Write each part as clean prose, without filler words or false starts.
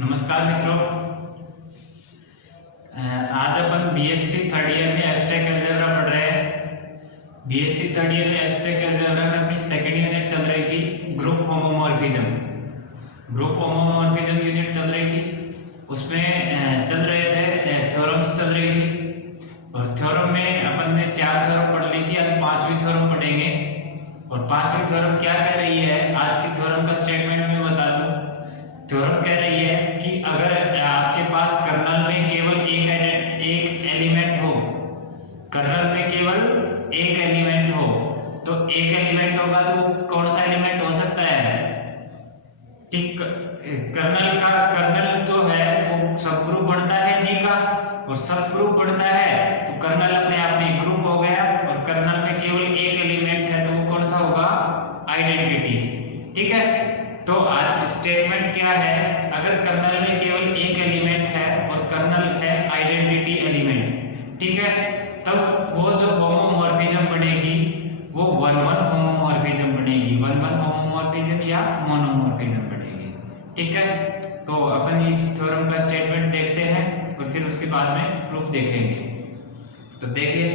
नमस्कार मित्रों, आज अपन बीएससी थर्ड ईयर में एब्स्ट्रैक्ट अलजेब्रा पढ़ रहे हैं। बीएससी थर्ड ईयर में एब्स्ट्रैक्ट अलजेब्रा में अपनी सेकंड यूनिट चल रही थी ग्रुप होमोमॉर्फिज्म यूनिट चल रही थी। उसमें चल रहे थे थ्योरम्स चल रही थी और थ्योरम में अपन ने 4 थ्योरम पढ़ ली थी। आज 5वीं थ्योरम पढ़ेंगे और 5वीं थ्योरम क्या कह रही है, आज की थ्योरम का स्टेटमेंट मैं बता दूं। थ्योरम कह रही है कि अगर आपके पास कर्नल में केवल एक एलिमेंट हो, कर्नल में केवल एक एलिमेंट हो, तो एक एलिमेंट होगा तो कौन सा एलिमेंट हो सकता है? ठीक, कर्नल जो है वो सब ग्रुप बनता है जी का, और सब ग्रुप बनता है तो कर्नल अपने आप में ग्रुप हो गया। और कर्नल में केवल एक एलिमेंट है तो वो कौन सा होगा? आइडेंटिटी। ठीक है, तो आज स्टेटमेंट क्या है, अगर कर्नल में केवल एक एलिमेंट है और कर्नल है आइडेंटिटी एलिमेंट, ठीक है, तब वो जो होमोमॉर्फिज्म बनेगी वो 1-1 होमोमॉर्फिज्म बनेगी, 1-1 होमोमॉर्फिज्म या मोनोमॉर्फिज्म बनेगी। ठीक है, तो अपन इस थ्योरम का स्टेटमेंट देखते हैं और फिर उसके बाद में प्रूफ देखेंगे। तो देखिए,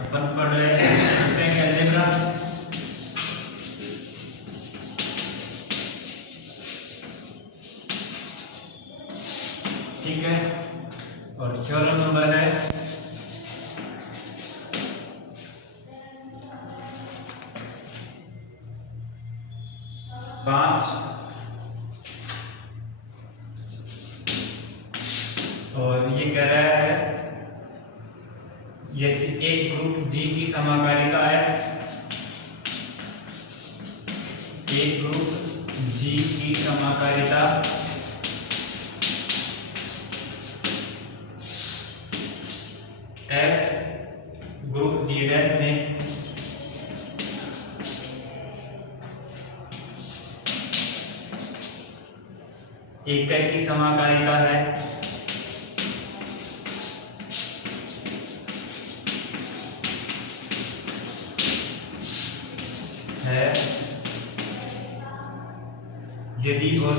अपन पढ़ रहे हैं एब्स्ट्रैक्ट अलजेब्रा। ठीक है, और थ्योरम नंबर है 5 और ये कह रहा है यदि एक ग्रुप जी की समाकारिता एक ग्रुप जी की समाकारिता एफ ग्रुप जी डैश में एकक की समाकारिता है यदि और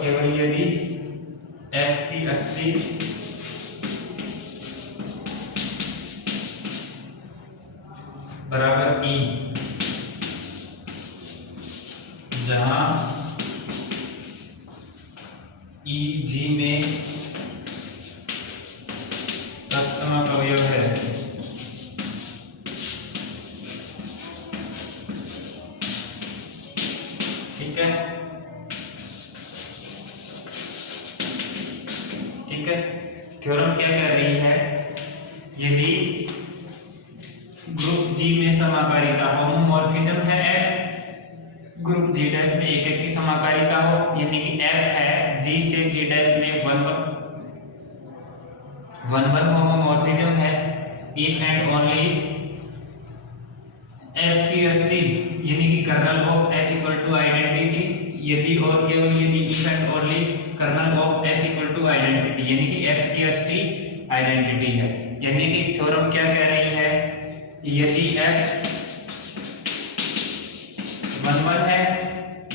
केवल यदि एफ की अष्टी बराबर ई, जहां ई जी में तत्समक अवयव है। ठीक है, थ्योरम क्या कह रही है, यदि ग्रुप जी में समाकारिता होमोमॉर्फिज्म है एफ, ग्रुप जी डैश में एकक की समाकारिता हो, यानी कि एफ है जी से जी डैश में 1-1 होमोमॉर्फिज्म है, इफ एंड ओनली एफ की अष्टी यानी कि kernel of F equal to identity, यदि और केवल यदि if and only kernel of F equal to identity, यानी कि एफ की अष्टी आइडेंटिटी है। यानी कि थ्योरम क्या कह रही है, यदि एफ 1-1 है,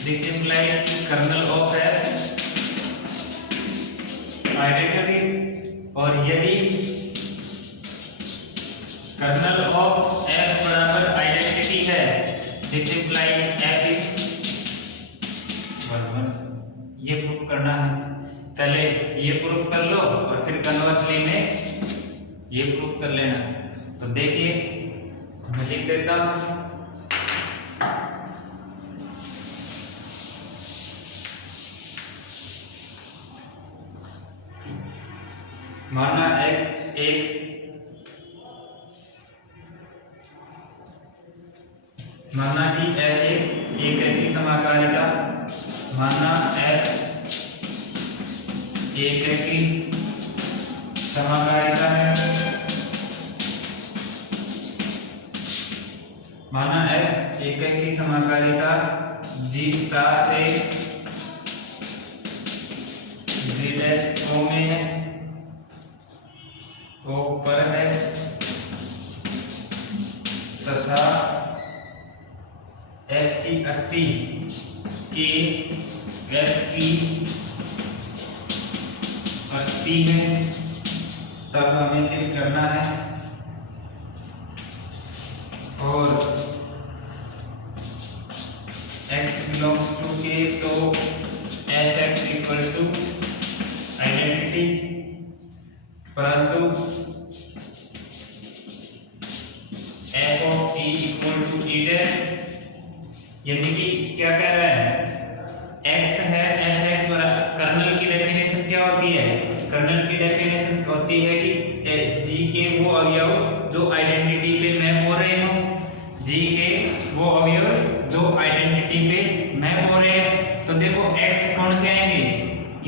this implies kernel of F identity, और यदि कर्नल ऑफ एफ बराबर आइडेंटिटी है, दिस इंप्लाइज एफ इज 1-1। ये प्रूफ करना है, पहले ये प्रूफ कर लो और फिर कन्वर्सली में ये प्रूफ कर लेना। तो देखिए, मैं लिख देता हूं, माना एफ एक माना कि एफ एक की समाकारिता, माना एफ एक की समाकारिता है, माना एफ एकक की समाकारिता जी स्टार से जी डैश ओ में है, ओ पर है, तथा एफ की अस्थि के एफ की अस्थि है, तब हमें सिद्ध करना है। और x बिलोंग्स टू के, तो F X equal to identity, परंतु F of E equal to E dash, यानी कि क्या कह रहा है, x है, एफ एक्स कर्नल की डेफिनेशन क्या होती है, कर्नल की डेफिनेशन होती है कि जी के वो अवयव जो आइडेंटिटी पे मैप हो रहे हो, जी के वो अवयव जो आइडेंटिटी पे मैप हो रहे हैं। तो देखो x कौन से आएंगे,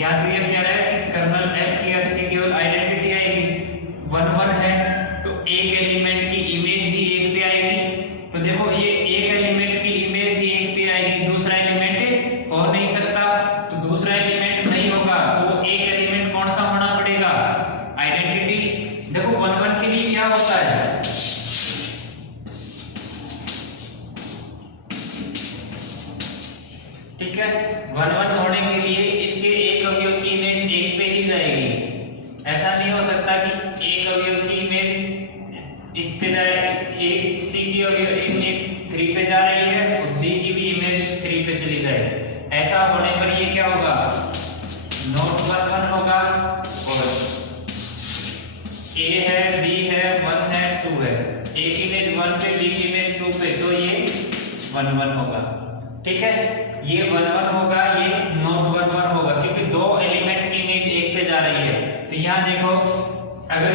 या तो ये कह रहा है कि कर्नल f की अस्थि केवल आइडेंटिटी आएगी, 1 1 है तो एक एलिमेंट की इमेज ही एक पे आएगी। तो देखो ये एक एलिमेंट की इमेज ही एक पे आएगी, दूसरा एलिमेंट हो नहीं सकता, तो दूसरा एलिमेंट नहीं होगा तो एक एलिमेंट कौन सा होना पड़ेगा, आइडेंटिटी। देखो 1 1 के लिए क्या होता है, ठीक है, 1 1 होने के लिए इसके एक अवयव की इमेज एक पे ही जाएगी। ऐसा नहीं हो सकता कि एक अवयव की इमेज इस पे जाए, एक सी की अवयव इमेज 3 पे जा रही है और डी की भी इमेज 3 पे चली जाए। ऐसा होने पर ये क्या होगा, नॉट 1 1 होगा, और ए है, बी है, 1 है, 2 है, एक इमेज 1 पे, बी की इमेज 2 पे, तो ये 1 1 होगा। ठीक है, ये 1 1 होगा, ये नॉट 1 1 होगा, क्योंकि दो एलिमेंट की इमेज एक पे जा रही है। तो यहां देखो, अगर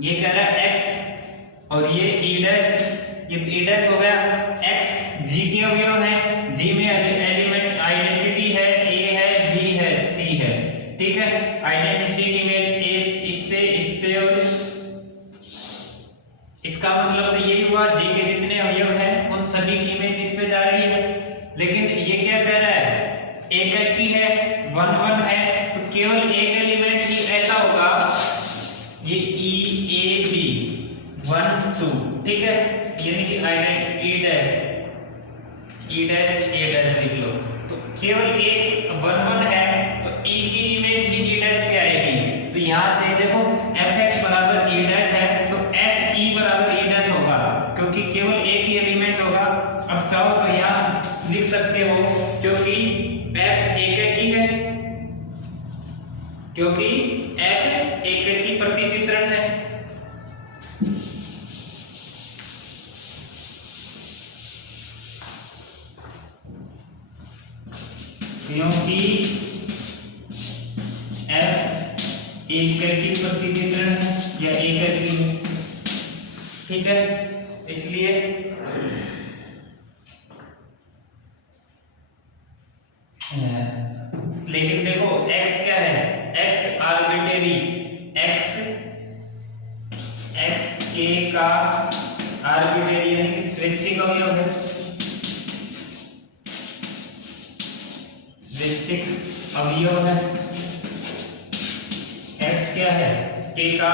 ये कह रहा है x और ये e डैश, ये तो e डैश हो गया, x g के अवयव है, g में एलिमेंट आइडेंटिटी है, a है, b है, c है। ठीक है, आइडेंटिटी की इमेज इस पे और इसका मतलब तो यही हुआ, g के जितने अवयव हैं उन सभी की इमेज इस पे जा रही है। लेकिन ये क्या कह रहा है, एक की है, 1 1 है, तो केवल एक एलिमेंट की ऐसा होगा, ये e a b 1 2, ठीक है, यानी कि identity e dash a dash लिख लो। तो केवल एक 1 1 है तो e की इमेज ही e डैश पे आएगी। तो यहां से देखो fx बराबर e डैश है, तो f e बराबर e डैश होगा, क्योंकि केवल एक ही एलिमेंट होगा। अब चाहो तो यहां लिख सकते हो, क्योंकि f एक ही है, क्योंकि f एक की प्रतिचित्रण है। क्योंकि f एक की प्रतिचित्रण है या एक की, ठीक है, इसलिए लेकिन देखो x क्या है, x आर्बिट्रेरी, x k का आर्बिट्रेरी यानी कि स्वैच्छिक अवयव है, स्वैच्छिक अवयव है। x क्या है, k का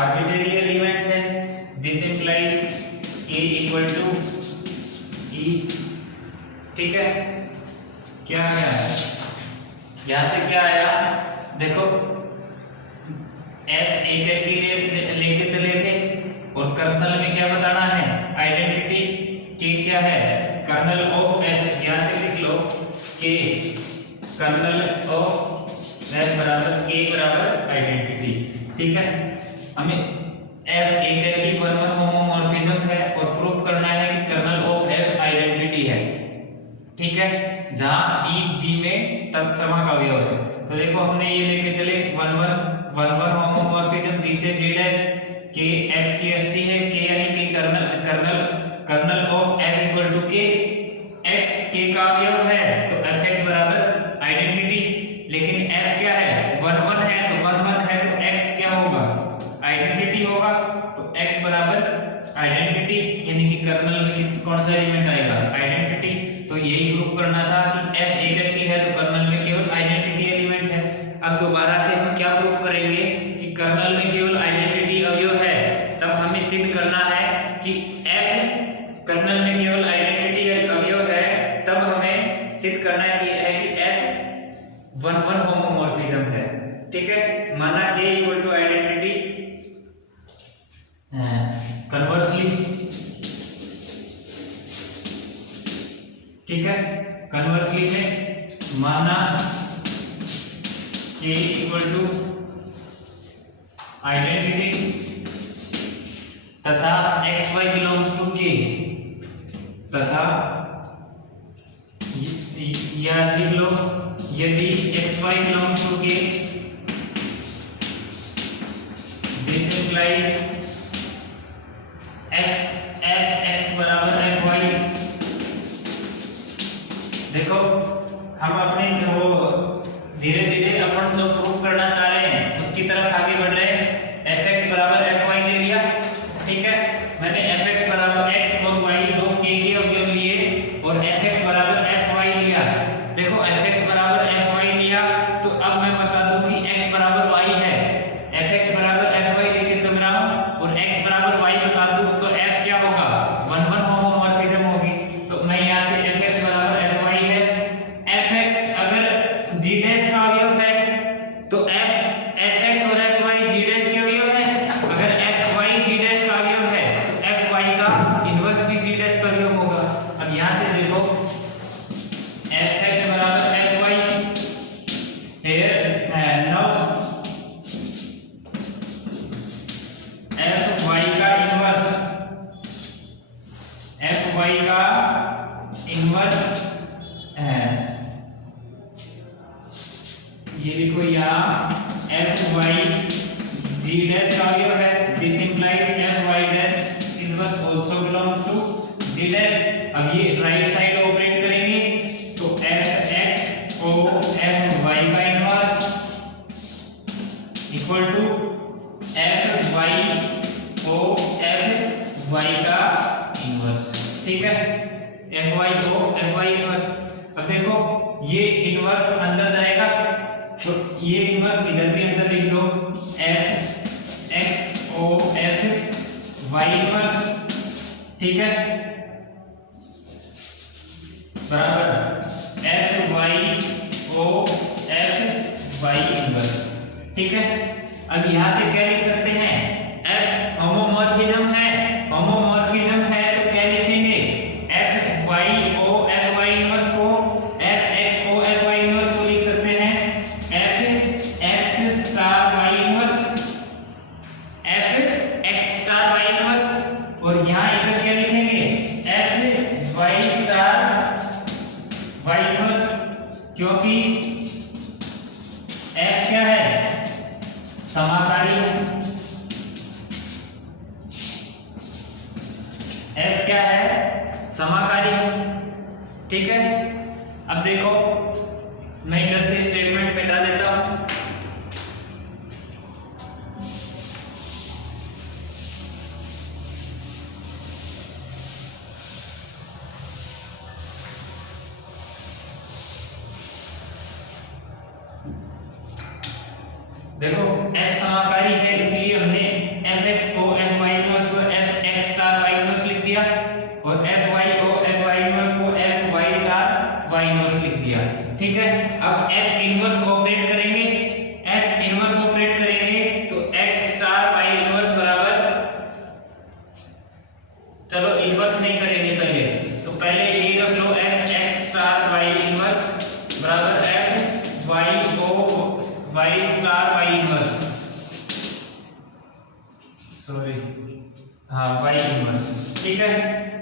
आर्बिट्रेरी एलिमेंट है, this implies k equal to e। ठीक है, क्या है, यहां से क्या आया, देखो f एक के लिए लेके चले थे और कर्नल में क्या बताना है, आइडेंटिटी। k क्या है, कर्नल ऑफ f, यहां से लिख लो k कर्नल ऑफ f बराबर k बराबर आइडेंटिटी। ठीक है, हमें f एक की 1 1 होमोमॉर्फिज्म है और प्रूफ करना है कि कर्नल ऑफ f आइडेंटिटी है। ठीक है, जहां e g में तत्समक अवयव है। तो देखो हमने ये लेके चले 1 1 होमोमॉर्फिज्म g से g डैश, k f की अस्थि है, k यानी कि kernel of f equal to k, x k का अवयव है तो fx बराबर आइडेंटिटी। लेकिन f क्या है, 1 1 है, तो 1 1 है तो x क्या होगा, आइडेंटिटी होगा, तो x बराबर आइडेंटिटी, यानी कि कर्नल में कौन सा एलिमेंट आएगा, आइडेंटिटी। तो यही प्रूफ करना था कि f एक की है तो कर्नल कर्नल में केवल आइडेंटिटी अवयव है तब हमें सिद्ध करना है कि F 1 होमोमॉर्फिज्म है। ठीक है, माना K equal to identity conversely, ठीक है, कन्वर्सली में माना K इक्वल टू आइडेंटिटी तथा XY बिलोंग्स टू K तथा या लिख लो यदि XY belongs to K this implies Fx बराबर Fy। देखो हम अपने जो धीरे धीरे अपन जो प्रूव करना चाह रहे हैं उसकी तरफ आगे बढ़ रहे हैं। Fx बराबर Fy ले लिया, ठीक है, मैंने Fx बराबर x और y दो k के अवयव लिए और Fx बराबर Fy लिया। देखो Fx बराबर Fy लिया तो अब मैं बता दूं कि x बराबर y है। Fx बराबर Fy लेके चल रहा हूं और x बराबर y बता दूं तो f क्या होगा, 1 होमोमॉर्फिज्म होगी। तो मैं यहां से Fx बराबर Fy है। Fx अगर g डैश का अवयव है तो Fx और Fy g डैश के अवयव है। अगर Fy g डैश का अवयव है तो Fy का इनवर्स भी g डैश का अवयव होगा। अब यहां से देखो Fx बराबर Fy here now Fy का इनवर्स ये लिखो यहाँ Fy g डैश का अवयव है। This implies Fy dash inverse also belongs to g dash. अब ये राइट साइड ऑपरेट करेंगे तो Fx को Fy का इनवर्स इक्वल टू Fy को Fy का इनवर्स, ठीक है, Fy को Fy इनवर्स। अब देखो ये इनवर्स अंदर जाएगा तो ये इनवर्स इधर भी अंदर लिख दो Fx ओ Fy इनवर्स, ठीक है, बराबर Fy ओ Fy इनवर्स, ठीक है। अब यहां से क्या लिख सकते हैं, F होमोमॉर्फिज्म है, होमोमॉर्फिज्म है तो क्या लिखेंगे Fy ओ Fy इनवर्स को Fx ओ Fy इनवर्स को लिख सकते हैं Fx star y inverse Fx star y inverse. और यहां इधर क्या लिखेंगे Fy स्टार y इनवर्स, क्योंकि F क्या है, समाकारी है। F क्या है, समाकारी है, ठीक है। अब देखो मैं इधर से स्टेटमेंट मिटा देता हूं। देखो F समाकारी है इसलिए हमने Fx को Fy इनवर्स को Fx स्टार y इनवर्स लिख दिया और Fy को Fy इनवर्स को Fy स्टार y इनवर्स लिख दिया, ठीक है। अब F इनवर्स ऑपरेट करेंगे, F इनवर्स ऑपरेट करेंगे तो x स्टार y इनवर्स बराबर, चलो इनवर्स नहीं करेंगे पहले, तो पहले ये रख लो Fx स्टार y इनवर्स बराबर Fy को y star y inverse, sorry हाँ y इनवर्स, ठीक है।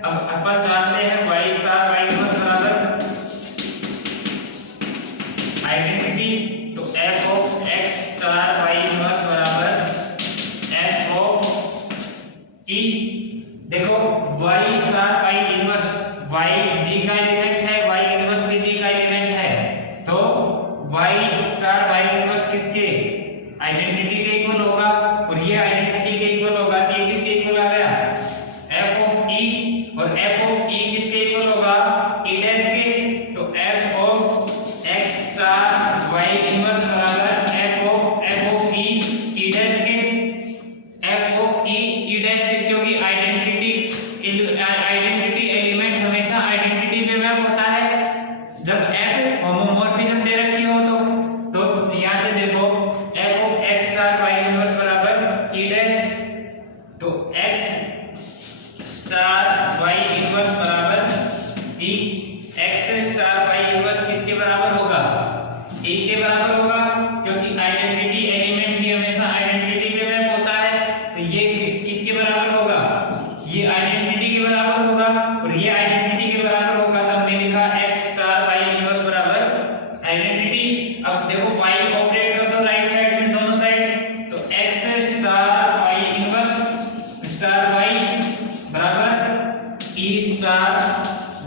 अब अपन जानते हैं y स्टार y इनवर्स बराबर आइडेंटिटी, तो f of x star y inverse बराबर f ऑफ e। देखो y star y inverse, y g का एलिमेंट है, y इनवर्स भी g का एलिमेंट है, तो y स्टार y इनवर्स किसके, आइडेंटिटी के इक्वल होगा और ये आइडेंटिटी के इक्वल होगा तो ये किसके इक्वल आ गया, f ऑफ e, और f ऑफ e किसके इक्वल होगा, e डैश के, तो f of x star y inverse बराबर f of e e dash के, f of e e dash के, क्योंकि आइडेंटिटी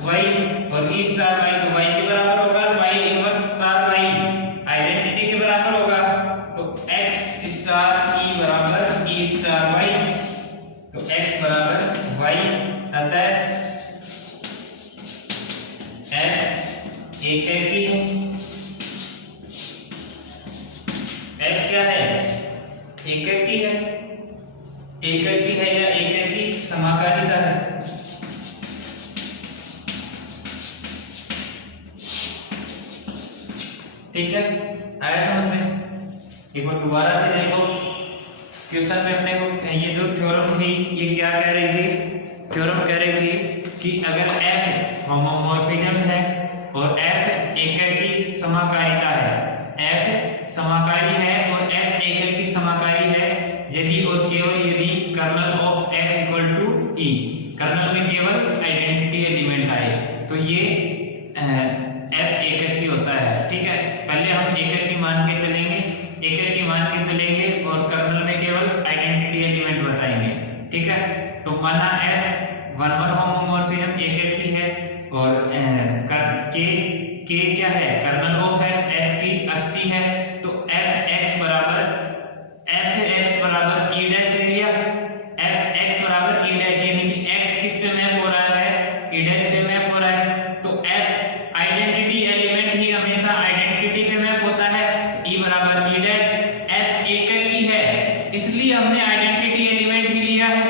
वाई और ई स्टार वाई तो वाई के बराबर होगा, Y inverse star Y identity के बराबर होगा, तो एक्स स्टार ई बराबर ई स्टार वाई, तो एक्स बराबर वाई अतः एफ एक ही है, एफ क्या है एक ही है, एक ही है या एक ही समाकारिता है। ठीक है, आया समझ में? एक बार दोबारा से देखो क्वेश्चन में अपने को ये जो थ्योरम थी ये क्या कह रही थी, थ्योरम कह रही थी कि अगर f होमोमॉर्फिज्म है और f एकक की समाकारिता है, f समाकारी है और f एकक की समाकारी है यदि और केवल यदि kernel of f equal to e, kernel में केवल आइडेंटिटी एलिमेंट आए तो ये f एकक की होता है। ठीक है, पहले हम एकक की मान के चलेंगे, एकक की मान के चलेंगे और कर्नल में केवल आइडेंटिटी एलिमेंट बताएंगे। ठीक है, तो माना f वन होमोमॉर्फिज्म एकक की है और के क्या है कर्नल ऑफ f, f की अस्थि है, तो f x बराबर e डैश ले लिया, f x बराबर e डैश यानी कि x किस पे मैप हो रहा है, e डैश पे मैप हो रहा है, तो f आइडेंटिटी एलिमेंट ही हमेशा आइडेंटिटी पे मैप होता है, तो e बराबर e डैश, f एकक की है इसलिए हमने आइडेंटिटी एलिमेंट ही लिया है,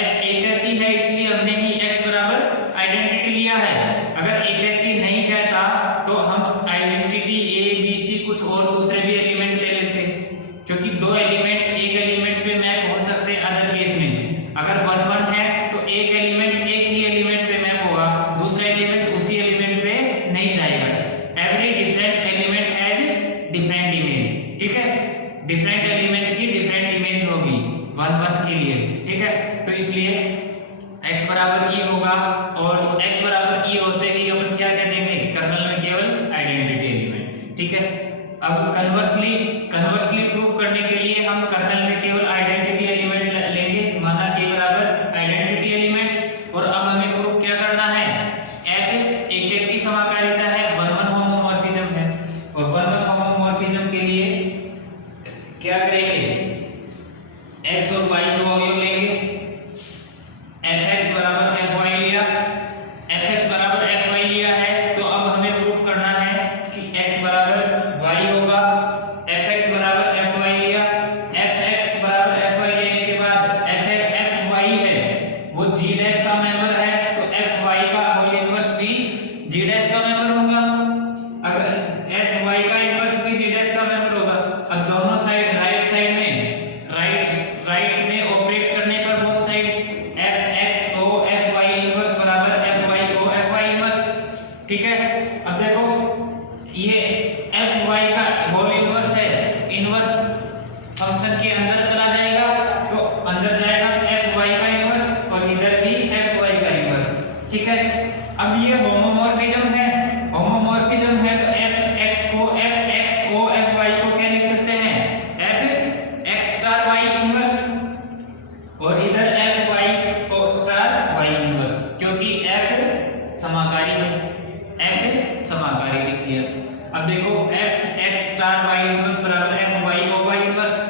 f एकक की है इसलिए हमने ही x बराबर आइडेंटिटी लिया है। अगर एकक की नहीं कहता तो हम आइडेंटिटी a b c कुछ और दूसरे भी एलिमेंट ले लेते, क्योंकि दो एलिमेंट एक एलिमेंट पे मैप हो सकते हैं। अदर केस में अगर 1 1 है तो एक एलिमेंट एक ही एलिमेंट पे मैप होगा, दूसरा एलिमेंट उसी एलिमेंट पे नहीं जाएगा। Every different element has different image. ठीक है, डिफरेंट एलिमेंट की डिफरेंट इमेज होगी 1 1 के लिए। ठीक है, तो इसलिए x बराबर e होगा और x बराबर e होते ही अपन क्या कह देंगे कर्नल में केवल आइडेंटिटी एलिमेंट। ठीक है, अब कन्वर्सली प्रूव करने के लिए हम कर्नल में केवल आइडेंटिटी एलिमेंट लेंगे, माना k बराबर आइडेंटिटी एलिमेंट, और अब हमें प्रूव क्या करना है, f एकक की समाकारिता है, 1 1 होमोमॉर्फिज्म है, और 1 1 होमोमॉर्फिज्म के लिए क्या करेंगे x और y दो अवयव लेंगे, fx बराबर fy लिया, fx बराबर fy लिया है तो अब हमें प्रूव करना है कि x बराबर y होगा, fx बराबर fy लिया, fx बराबर fy लेने के बाद fy है वो g डैश का मेंबर है तो fy का होल इनवर्स भी g डैश का मेंबर होगा। अगर fy का इनवर्स भी g डैश का मेंबर होगा, अब दोनों साइड राइट साइड में राइट में ऑपरेट करने पर बोथ साइड fx ओ fy इनवर्स बराबर fy ओ fy इनवर्स। ठीक है, अब देखो ये fy का होल इनवर्स है, इनवर्स फंक्शन के अंदर चला जाएगा तो अंदर जाएगा तो fy का इनवर्स और इधर भी fy का इनवर्स। ठीक है, अब ये होमोमॉर्फिज्म है, होमोमॉर्फिज्म है तो fx को fy को क्या लिख सकते हैं fx स्टार y इनवर्स और इधर fy को स्टार y इनवर्स, क्योंकि f समाकारी है, f समाकारी लिख दिया। अब देखो fx स्टार y इनवर्स बराबर fy को y inverse,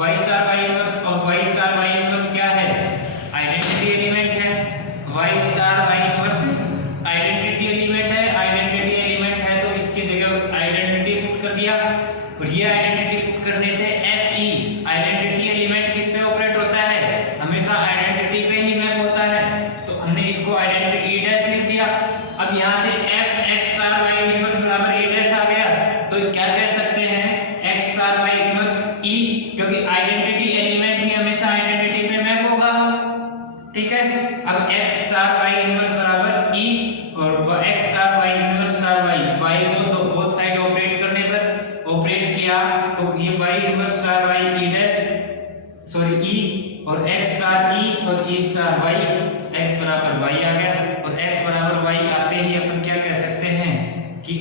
y star y inverse और y स्टार y इनवर्स क्या है आइडेंटिटी एलिमेंट है, y star y inverse identity element है, आइडेंटिटी एलिमेंट है तो इसकी जगह आइडेंटिटी पुट कर दिया और ये आइडेंटिटी पुट करने से fe आइडेंटिटी एलिमेंट किस पे ऑपरेट होता है, हमेशा आइडेंटिटी पे ही मैप होता है, तो हमने इसको आइडेंटिटी e डैश लिख दिया। अब यहाँ से fx स्टार y इनवर्स बराबर e डैश आ गया तो क्या कह सकते हैं x star y inverse e, क्योंकि आइडेंटिटी एलिमेंट ही हमेशा आइडेंटिटी पे मैप होगा। ठीक है, अब x स्टार y इनवर्स बराबर e और x star y inverse star y को तो बोथ साइड ऑपरेट करने पर ऑपरेट किया तो ये y inverse star y e dash sorry e और x स्टार e और e स्टार y, x बराबर y आ गया और x बराबर y आते ही अपन क्या कह सकते हैं कि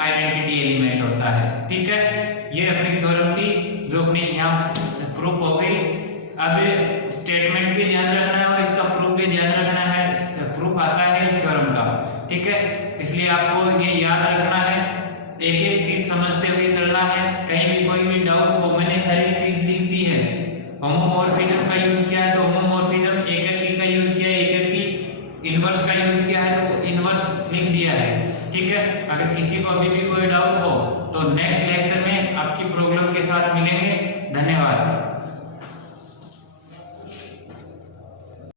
आइडेंटिटी एलिमेंट होता है। ठीक है, ये अपनी थ्योरम थी जो अपनी यहाँ प्रूफ हो गई। अब स्टेटमेंट भी ध्यान रखना है और इसका प्रूफ भी ध्यान रखना है। प्रूफ आता है इस थ्योरम का, ठीक है, इसलिए आपको ये याद रखना है, एक एक चीज समझते हुए चलना है। कहीं भी कोई भी डाउट हो, मैंने हर एक चीज लिख दी है। होमोमॉर्फिज्म का यूज किया है तो होमोमॉर्फिज्म, एक एक की का यूज किया है, एक एक की इनवर्स का यूज किया है तो इनवर्स लिख दिया है। ठीक है, अगर किसी को अभी भी कोई डाउट हो तो नेक्स्ट लेक्चर में आपकी प्रॉब्लम के साथ मिलेंगे। धन्यवाद।